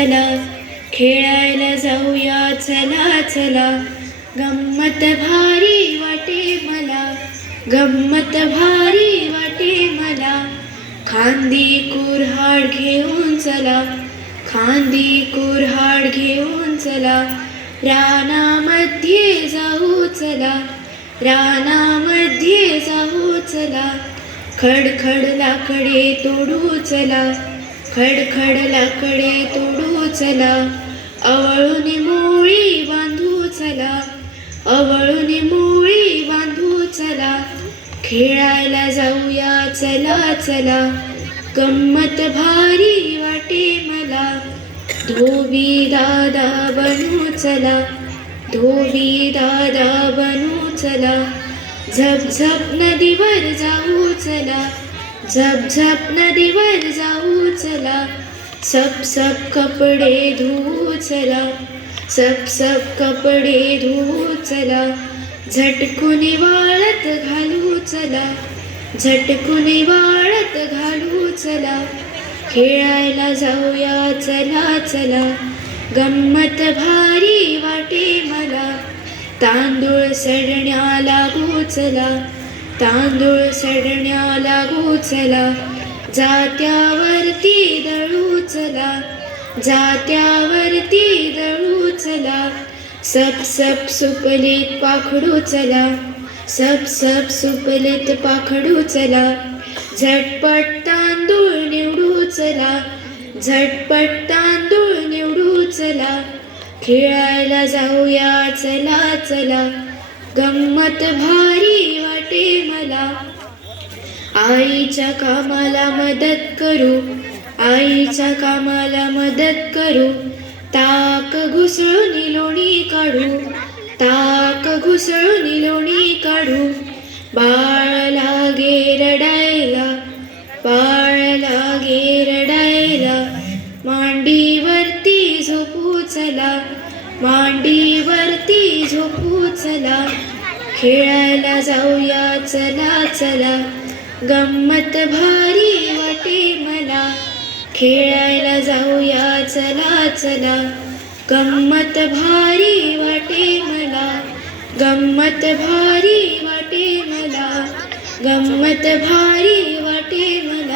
चला खेळायला जाऊया चला चला. गंमत भारी वाटे मला गंमत भारी वाटे मला. खांदी कुऱ्हाड घेऊन चला खांदी कुऱ्हाड घेऊन चला. रानामध्ये जाऊ चला रानामध्ये जाऊ चला. खडखड लाकडे तोडू चला. खडखड लाकडे तोडू चला. आवळून मोळी बांधू चला. आवळून मोळी बांधू चला. खेळायला जाऊया चला चला. गंमत भारी वाटे मला. धोबी दादा बनू चला. धोबी दादा बनू चला. झप झप नदीवर जाऊ चला. झप झप नदीवर जाऊ चला. सप सप कपडे धुवू चला. सप सप कपडे धुवू चला. झटकून वाळत घालू चला. झटकून वाळत घालू चला. खेळायला जाऊया चला चला. गंमत भारी वाटे मला. तांदूळ सडण्या लागू चला. तांदूळ सडण्या लागू चला. जात्यावरती दळू चला. जात्यावरती दळू चला. सप सप सुपलीत पाखडू चला. सप सप सुपलीत पाखडू चला. झटपट तांदूळ निवडू चला. झटपट तांदूळ निवडू चला. खेळायला जाऊया चला चला. गंमत भारी वाटे आईच्या कामाला मदत करू आईच्या कामाला मदत करू. ताक घुसळून लोणी काढू ताक घुसळून लोणी काढू. बाळ लागे रडायला बाळ लागे रडायला. मांडीवरती झोपू चला मांडीवरती झोपू चला. खेळायला जाऊया चला चला. गंमत भारी वाटे मला. खेळायला जाऊया चला चला. गंमत भारी वाटे मला. गंमत भारी वाटे मला. गंमत भारी वाटे मला.